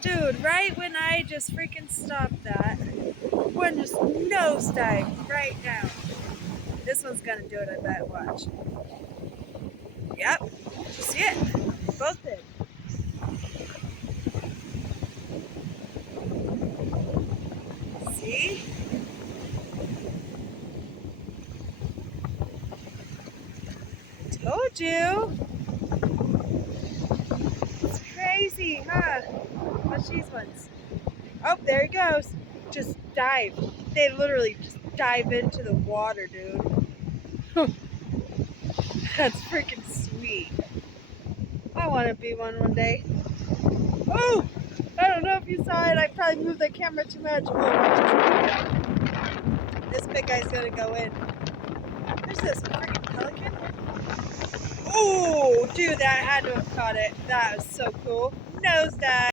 Dude, right when I just freaking stopped that, one just nosedive right down. This one's gonna do it, I bet. Watch. Yep. Did you see it? Both did. See? Told you. It's crazy, huh? Watch these ones. Oh, there he goes. Just dive. They literally just dive into the water, dude. That's freaking sweet. I want to be one day. Oh! I don't know if you saw it. I probably moved the camera too much. Oh, watch this big guy's gonna go in. There's this freaking pelican. Oh, dude, that had to have caught it. That was so cool. Nosedive.